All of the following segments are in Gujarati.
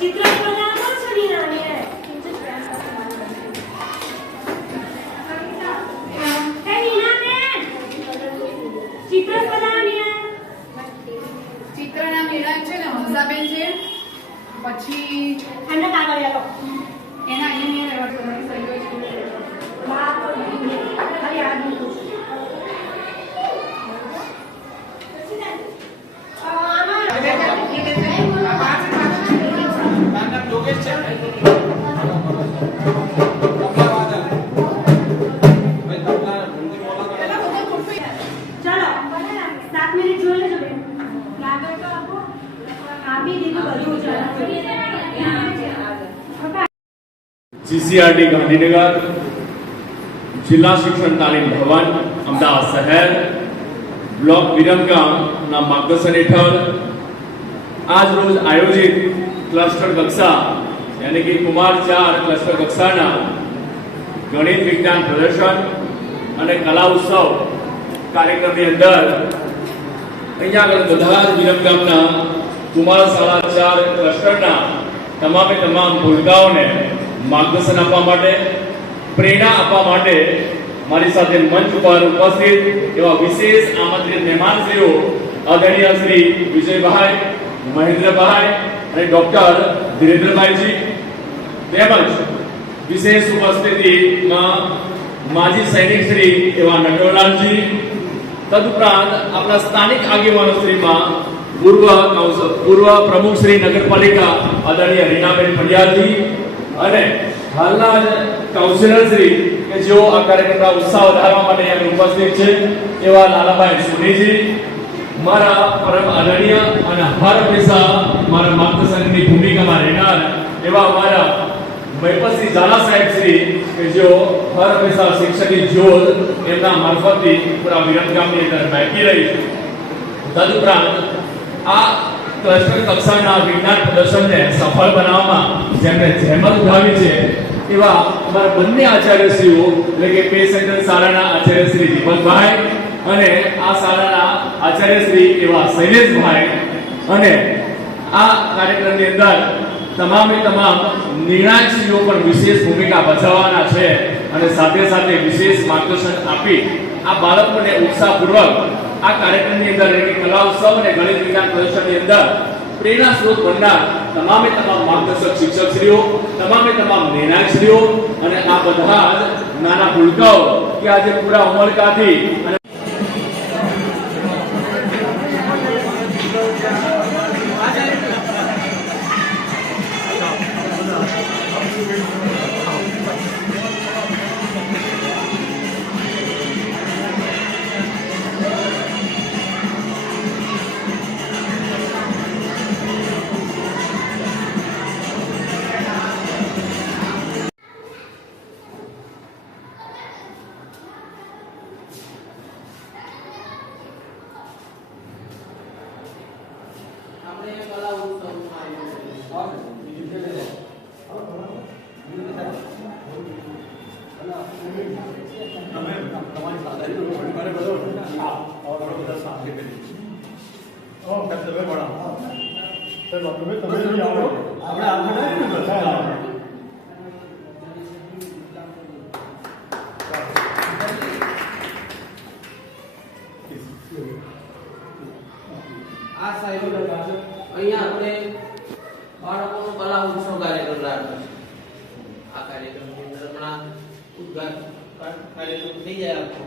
चित्रकला જીસીઆરટી ગાંધીનગર, જિલ્લા શિક્ષણ તાલીમ ભવન, અમદાવાદ શહેર, બ્લોક વિરમગામના માર્ગદર્શન હેઠળ આજ રોજ આયોજિત ક્લસ્ટર કક્ષા, યાની કે કુમાર ચાર ક્લસ્ટર કક્ષાના ગણિત વિજ્ઞાન પ્રદર્શન અને કલા ઉત્સવ કાર્યક્રમની અંદર અહીંયા આગળ બધા જ વિરમગામના કુમાર શાળા ચાર ક્લસ્ટરના તમામે તમામ ભૂલકાઓને માર્ગદર્શન આપવા માટે, પ્રેરણા આપવા માટે મારી સાથે મંચ ઉપર ઉપસ્થિત એવા વિશેષ આમંત્રિત મહેમાનશ્રીઓ, આદરણીય શ્રી વિજયભાઈ, મહેન્દ્રભાઈ અને ડોક્ટર ધીરેન્દ્રભાઈજી તેમજ વિશેષ ઉપસ્થિતિમાં માજી સૈનિક શ્રી એવા નટવરલાલજી, તદુપરાંત આપણા સ્થાનિક આગેવાનો શ્રીમાં પૂર્વ પૂર્વ પ્રમુખ શ્રી નગરપાલિકા આદરણીય રીનાબેન પંડ્યાજી અને હાલના કાઉન્સિલરશ્રી કાઉન્સિલર શ્રી કે જેઓ આ કાર્યક્રમના ઉત્સાહ વધારવા માટે અહીંયા ઉપસ્થિત છે, એવા લાલાભાઈ સુનીજી, મારા પરમ આદરણીય અને હર હંમેશા મારા માર્ગદર્શનની ભૂમિકામાં રહેનાર એવા મારા મહેપતસિંહ ઝાલા સાહેબ શ્રી કે જેઓ હર હંમેશા શિક્ષકની જ્યોત એમના મારફતથી પૂરા વિરમગામની અંદર વહેતી રહી. છે તદુપરાંત આ ક્લસ્ટર કક્ષાના વિજ્ઞાન પ્રદર્શનને સફળ બનાવવામાં જેમણે જહેમત ઉઠાવી છે, એવા અમારા બંને આચાર્યશ્રીઓ, એટલે કે બે સેન્ટર શાળાના આચાર્ય શ્રી દીપકભાઈ અને આ શાળાના આચાર્ય શ્રી એવા શૈલેષભાઈ. અને આ કાર્યક્રમની અંદર તમામે તમામ નિર્ણાયકશ્રીઓ પણ વિશેષ ભૂમિકા ભજવવાના છે અને સાથે સાથે વિશેષ માર્ગદર્શન આપી આ બાળકોને ઉત્સાહપૂર્વક આ કાર્યક્રમની અંદર એટલે કલા ઉત્સવ અને ગણિત વિજ્ઞાન પ્રદર્શનની અંદર પ્રેરણા સ્ત્રોત બનનાર તમામે તમામ માર્ગદર્શક શિક્ષકશ્રીઓ, તમામે તમામ નિર્ણાયકશ્રીઓ અને આ બધા નાના ભૂલકાઓ કે આજે પૂરા ઉમળકાથી અને બધા સાથે કરી તમે ભણાવો. તમે તમે આવો. આપણે આગળ બધા આ સાહેબ અહીંયા આપણે બાળકોનો કલા ઉત્સવ કાર્યક્રમ રાખ્યો છે. આ કાર્યક્રમની અંદર હમણાં ઉદ્ઘાટન કાર્યક્રમ થઈ જાય આખો.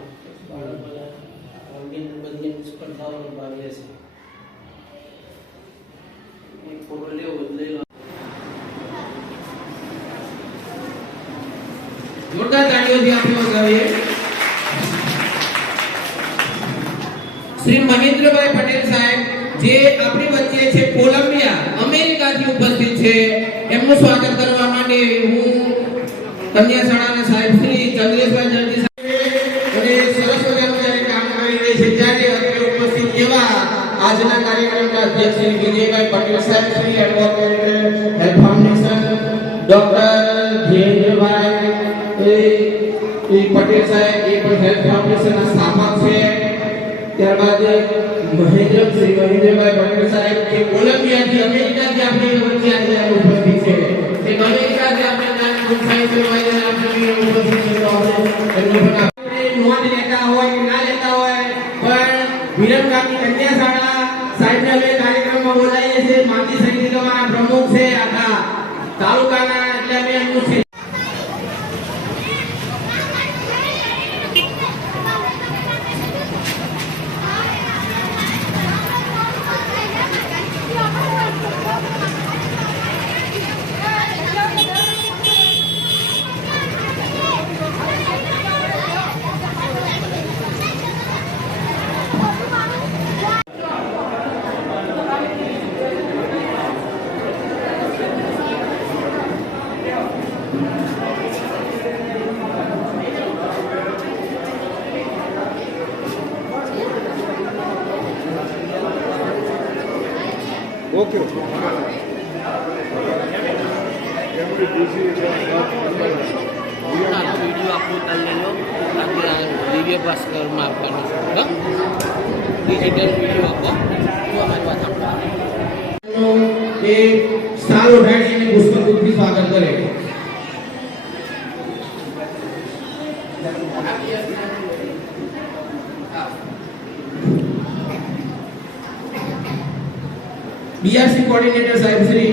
શ્રી મહેન્દ્રભાઈ પટેલ સાહેબ, જે આપણી વચ્ચે છે કોલંબિયા, અમેરિકાથી ઉપસ્થિત છે. એમનું સ્વાગત કરવા માટે હું કન્યા શાળાના સાહેબ શ્રી ચંદ્રેશભાઈ અધ્યક્ષ Shri Vijaybhai Patel saheb Shri advocate health foundation doctor Dhirendrabhai A A Patel saheb એ પણ હેલ્થ ફાઉન્ડેશનના સ્થાપક છે ત્યારબાદ મહેન્દ્ર શ્રી મહેન્દ્રભાઈ પટેલ સાહેબ કે કોલંબિયાથી અમેરિકાથી આપણી વચ્ચે આજે ઉપસ્થિત છે એક અમેરિકાથી આપણે નાના ગુસાઈ ભાઈ આપણે ઉપસ્થિત છે તો આપણે એમનો પણ આપણે નોંધ લેતા હોય કે ના લેતા હોય પણ વિરમ ગામની કન્યા શાળા સાહેબને અમે કાર્યક્રમમાં બોલાવીએ છીએ. માટી સમિતિ અમારા પ્રમુખ છે. આખા તાલુકાના વીડિયો આપો કરી લેજો બાકી આ દિવ્ય ભાસ્કરમાં ડિજિટલ વીડિયો આપો તો અમારી વાત આપો એ સારો રેડી સ્વાગત કરે. બીઆરસી કોઓર્ડિનેટર સાહેબ શ્રી